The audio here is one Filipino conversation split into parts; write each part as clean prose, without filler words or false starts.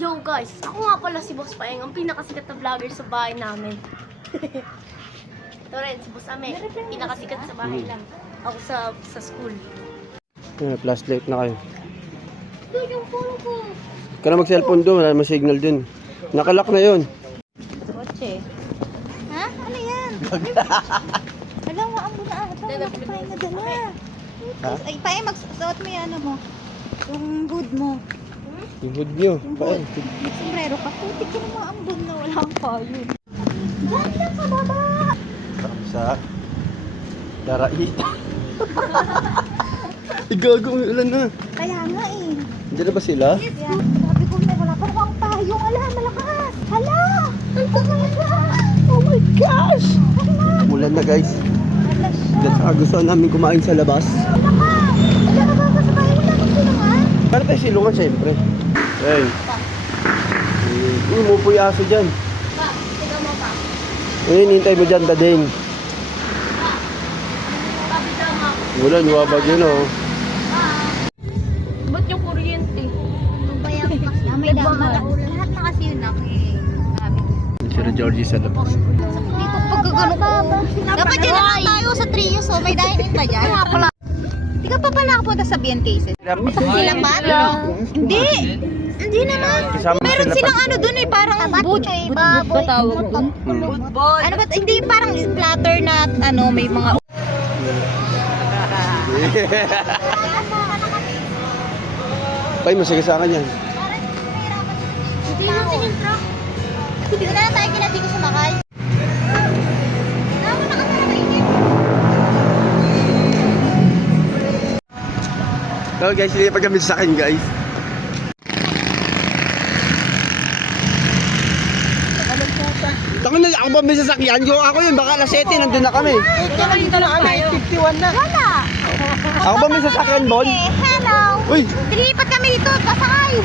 Yo guys, ako nga pala si Boss Paeng, ang pinakasikat na vlogger sa bahay namin. Ito rin, si Boss Ame, pinakasikat sa bahay lang. Ako sa school. Flashlight na kayo. Ito yung phone ko. Huwag ka na mag-cellphone doon, wala namang signal dun. Nakalock na yun. Kotse. Ha? Ano yan? Alam mo, ang buna ako. Paeng na dala. Ha? Ay, Paeng, magsuot mo yung ano mo. Yung hood mo. Yung hood nyo. Paeng. May sombrero ka. Putik ko naman ang hood na wala kang payo. Diyan lang sa baba. Sa Daraita. Igago, ulan na. Kaya nga eh. Diyan na ba sila? Yeah. Sabi ko na wala pa akong payo. Ala, malakas. Hala! Ang malakas. Oh my gosh! Hala! Ulan na guys. Hala siya. That's gusto namin kumain sa labas. Malakas! Wala ka ba sa bahay? Wala kang tulungan? Para tayo silungan syempre. Hey. Umupo yung aso dyan. Pa, tiga mo pa. Hinihintay mo dyan, dading. Kapita mo. Wala, nuwabag yun oh. Ba't yung kuryente? Bayang kasi. May dapat. Lahat na kasi yun ako eh. Si Georgie sa labas. Dito pagkagano ko. Dapat dyan naman tayo sa trios oh. May dine-in ba dyan? Hindi ka pa pala nakapunta sa BNK? Sila pa? Hindi. Hindi naman. Kasama Meron sila silang pa. ano dun eh. Parang boot. Boot ba tawag dun? Ano ba? Hindi parang platter na ano may mga... Pay, masagasaan yan. Hindi natin yung truck. Hindi na tayo kila di ko sumakay. Tama na kasi nakaingin. So guys, hindi pag kami sa akin guys. Taka na, ako ba may sasakyan? Yung ako yun, baka alas 7, nandun na kami. Dito lang tayo. 51 na. Wala. Ako ba may sasakyan, Bon? Eh, hello. Uy! Nilipat kami dito, pasakay.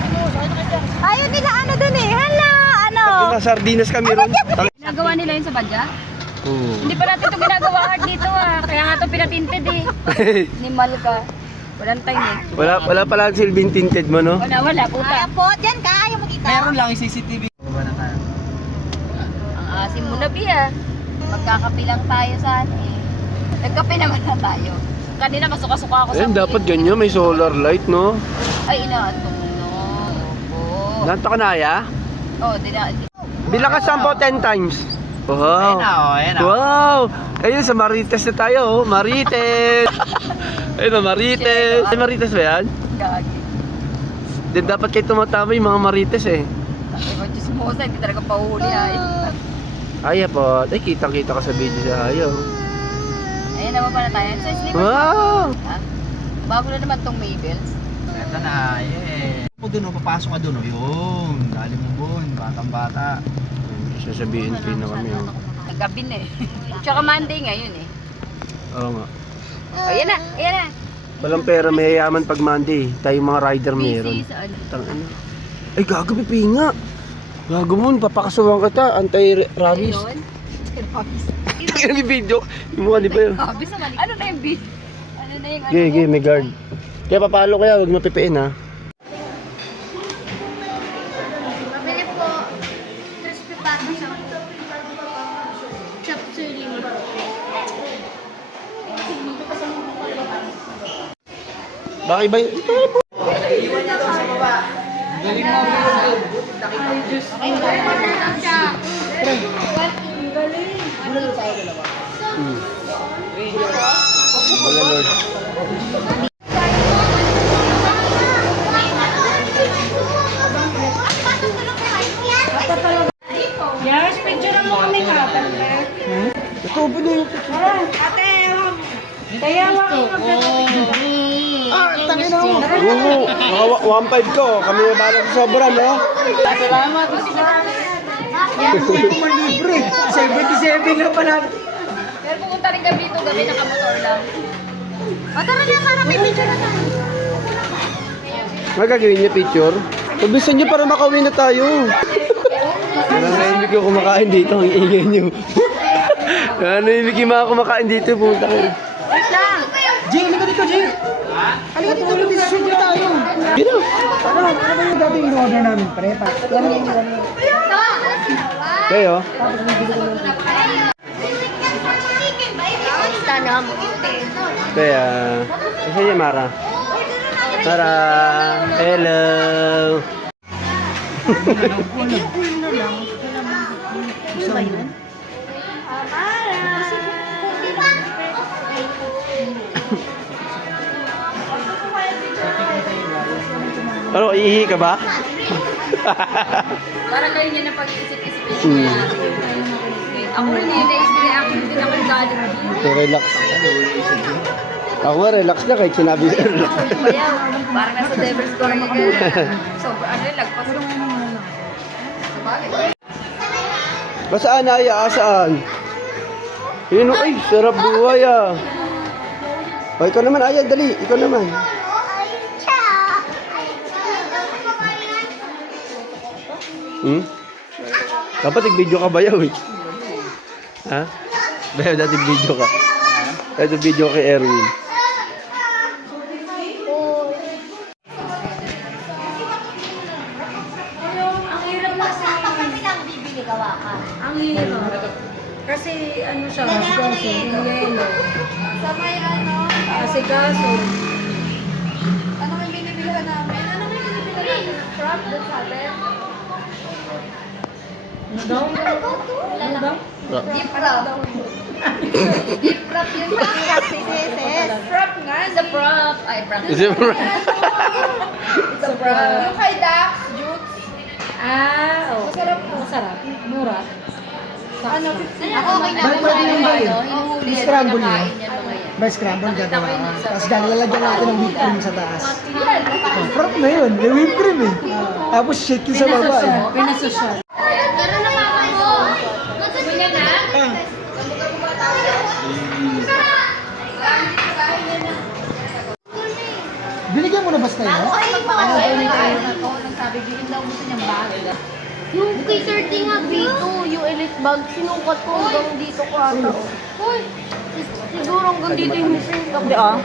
Ayaw nila ano dun eh. Hala, ano. Nasa sardinas kami ron. Ginagawa nila yun sa badya? Oo. Hindi pa natin ito ginagawa hard dito ah. Kaya nga ito pinatinted eh. Nimal ka. Walang time eh. Wala pala ang silbing tinted mo, no? Wala, puta. Ayaw po, dyan ka. Ayaw makita. lang yung CCTV. Ang asim mo na biya. Magkakape lang tayo sa ano eh. Nagkape naman na tayo. Kanina masuka-suka ako sa Ayun, dapat ganyan, may solar light, no? Ay, inaantong no. Opo. Nanto ka na, Aya? Oh, Bilang ka 10 times. Wow! Ayan na. Wow! Ayun, sa Marites na tayo, oh. Marites! Ayun, Marites! Ay, Marites ba yan? Gagi. Then dapat kayo tumatama yung mga Marites eh. Ay, chismosa, hindi talaga pahuhuli ay. Aya po. Ay, kitang-kita ka sa video sa Aya. oh. Ayan naman pala tayo. So, sleeper. Wow! Ha? Bago na naman tong Mabels. Ito na, yeah. Ako dun, papasok ka dun, yun. Dali mo bun, batang-bata. Sasabihin kayo na kami, oh. Gabi na eh. Tsaka Monday ngayon eh. Oo nga. Oh, yan na, yan na. Walang pera, may yayaman pag Monday. Tayo mga rider meron. Busy sa ano. Tangina. Ay, gago, pipinga. Gago mo, papakasuhan kita. Anti-rabies. Ayun. Tangina, may video. Yung mukha, di ba yun? Habis naman. Ano na yung bis? Ano na yung ano? Gigi, may guard. Kaya papalo kaya, huwag mapipiin ha. Mabili po. Crispy patty sa chop suey. Baka iba yun. Wala, Lord. Yes, picture mo kami ka. Ito po na yung Ate, kaya tangin na mo. Oo, naka 1.5 ko. Kami na balang sa sobra, no? Salamat. Libre, 77 na pala. Pero pupunta rin gabi ito, gabi nakamotor lang. O tara na, para may picture na tayo. Magagawin niya picture? Pagbisan niyo para makauwi na tayo. Nanahimik yung kumakain dito, ang ingay niyo. Nanahimik yung mga kumakain dito, pumunta kayo. Jay, halika dito, Jay. Halika dito, mag-desisyon tayo. Ano ba yung dating in-order namin, pre? Kayo? Basta naman. Kaya, isa niya Mara. Mara, hello. Ano, ihi ka ba? Para kayo niya na pag-iisip-isip niya. Ako rin yun, ako din ako galing. So, relax. Ako nga, relax na kahit sinabi sa'yo. Relax. Bayaw, parang nasa Devil's Scoring again. So, ano yun, lagpas yung Basaan na ay saan? Yun, ay, sarap buhay ah. O, ikaw naman, Aya, dali. Ikaw naman. Hmm? Dapat nag-video ka ba yaw eh? Ha? Bayaw, dati video ka. Dati video kay Erwin. Ang hirap. Kasi ano siya, asikaso, yung yelo. Sa may ano, Asikaso. ano may binibilhan namin? Ano may binibilhan namin? Crab, that's natin. Ano daw? Ano daw? Deep crab. Deep crab yun. Crab nga. It's a prop. Ay, prop. Is it right? It's a prop. Yung kay Dax, Jutes. Ah, oh. Masarap po. Masarap. Mura. Ano, Ako, okay na. Hinuhuli yan. Scramble Kinakain yun. yan mga yan. May scramble Nakita ko yun gagawa. sa- Tapos lalagyan natin ng whipped cream sa taas. Yan. Oh, sarap na yun. May whipped cream eh. Tapos shake yun sa baba eh. Pinasosyon. Meron na mama mo. Gusto niya na? Binigyan mo na basta yun? Sabi, bigyan daw gusto niyang bag. Yung kay 30 nga dito, yung elite bag, sinukat ko hanggang dito ko ata. Hoy! Siguro hanggang dito yung missing ka. Hindi ah.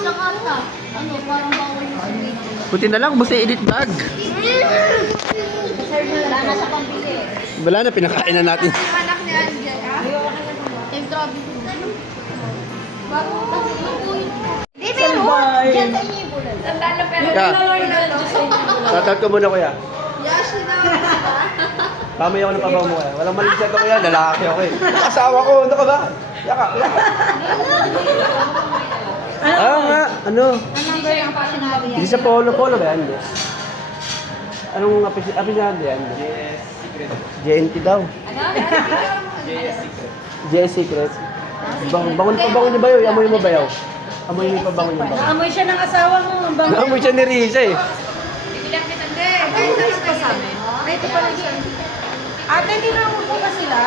Saka ata. Ano, parang bawal yung sabihin. Buti na lang, basta edit bag. Wala na sa pambili. Wala na, pinakain na natin. Anak ni Angel, ha? Time travel. Bago, tapos yung kuya. Di, pero, dyan sa inyo yung bulan. Sandalo pero Yeah. Tatat ko muna kuya. Yashi na. Pamay ako ng pabaw mo kuya. Walang maling ko kuya, lalaki ako eh. Asawa ko, ano ka ba? Yaka, yaka. Nga, ano? Anong ba yung sinabi yan? Hindi sa polo ba yan? Anong apisahan yan? JNT daw. JS Secret. Bangon ni Bayo, amoy mo Bayaw. Amoy mo pa bangon ni Bayo. Naamoy siya ng asawa mo. Ang bango. Naamoy siya ni Risa eh. Bibilang kita. Kahit tayo pa sa amin. Ito pala siya. Ate, hindi na mo ba sila?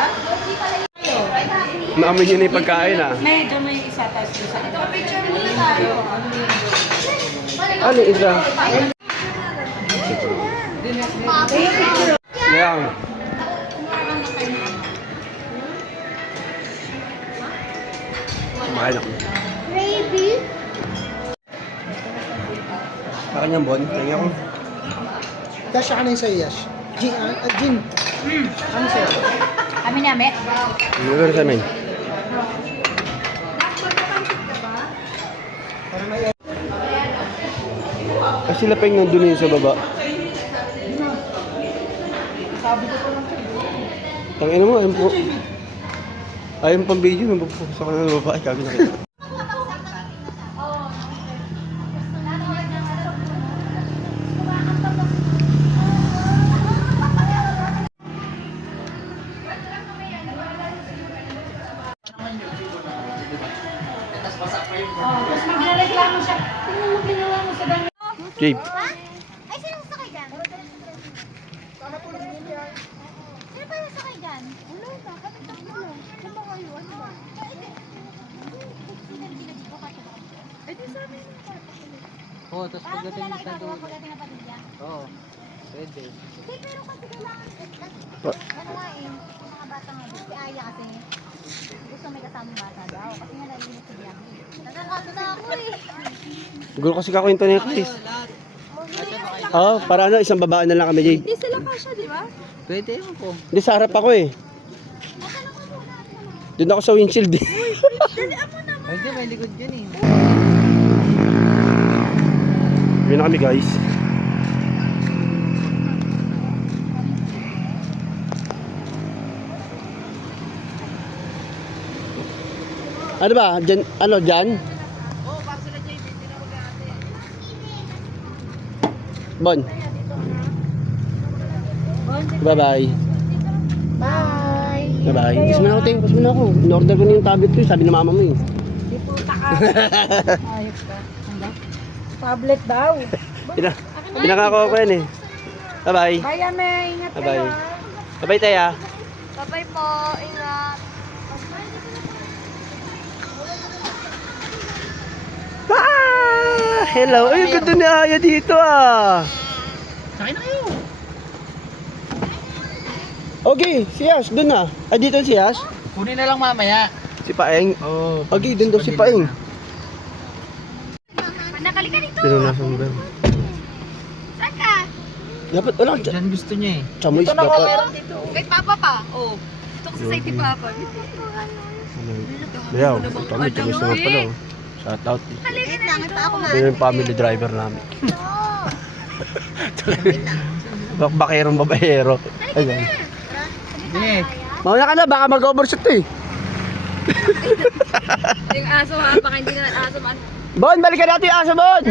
Naamoy niya na yung pagkain ah. Medyo may isa tayo sa ito. Picture muna tayo. Ano isa? Yang. Makain ako. Gravy? Sa kanyang bon, tingnan ko. Dash, ano yung sa'yo, Yash? Jin. Ano sa'yo? Kami namin. Meron sa amin. Kasi sila pa yung nandun yun sa baba. Tangina mo, ayun po. Ayun pang video, nabubuksa ka na ng babae, kami nakita. Tapos magreklamo siya. Tingnan mo ginawa mo sa dami. Gabe. Ay, sino sakay dyan? Sino pa yung sakay dyan? Wala na, kami tatlo lang. Ano ba kayo? Ano ba? Eh, di sabi mo pa. Oo, tapos pagdating Wala na ginagawa pagdating na pamilya? Oo, pwede. Hindi, pero kasi kailangan. What? Ano nga eh, mga bata nga. Si Aya kasi. Gusto may kasamang bata daw. Kasi nga nalinis sa biyahe. Nagkakato na ako eh. Siguro kasi kakwento na yung Chris. Oo, para ano, isang babae na lang kami, Jade. Hindi sila kasya, di ba? Pwede yun po. Hindi, sa harap ako eh. Doon ako sa windshield eh. Pwede, may likod dyan eh. Yun na kami guys. Ano ba? Dyan, ano, dyan? Bon. Bye-bye. Bye! Bye-bye. Kiss mo na ako, Teo. Kiss mo na ako. In-order ko na yung tablet ko. Sabi ng mama mo eh. Ayos ka. Tablet daw. Pinakako ko yan eh. Bye-bye. Bye, Ame. Ingat Bye-bye. Bye-bye, Teya. Bye-bye po. Ingat. Ah! Hello. Ay, ang ganda ni Aya dito ah. Sakay na kayo. Okay, si Ash, dun na. Ah, dito si Ash? Kunin na lang mamaya. Si Paeng. Oo. Okay, dun daw si Paeng. Nakali ka dito. Sino nasa mo ba? Saan ka? Dapat, wala. Diyan gusto niya eh. Chamoy dapat. Kay Papa pa. Oh. Ito ko sa safety Papa. Bayaw, chamoy na nga pala. oh. Shout out. Wait lang, ito ako nga. Ito yung family driver namin. Bakerong babayero. Ayun. Hindi. Mauna ka na, baka mag-overshoot to eh. Yung aso ha. Baka hindi na aso man. Bon, balikan natin yung aso, Bon!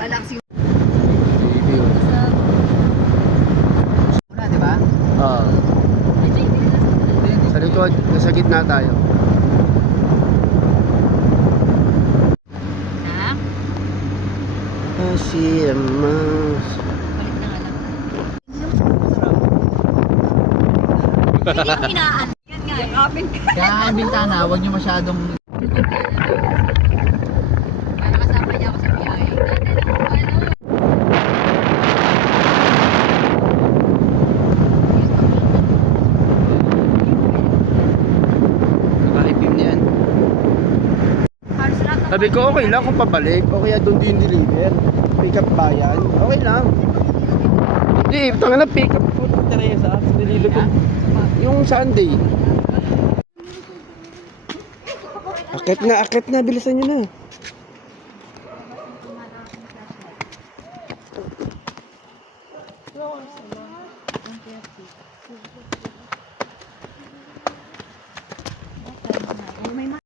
Balak si Una, di ba? Oo. Sa likod, nasa gitna tayo. na. Kasi mas... Balik na nga lang. Hindi ko hinaan. Yan nga. Yakapin ka. Kaya ang bintana, huwag niyo masyadong... Para kasama niya ako sa biyahe. Nakaipim na yan. Sabi ko, okay lang kung pabalik. O kaya doon din deliver. Pick up bayan. Okay lang. Hindi, tanga na pick up po. Teresa, deliver ko. Yung Sunday. Akit na, bilisan nyo na.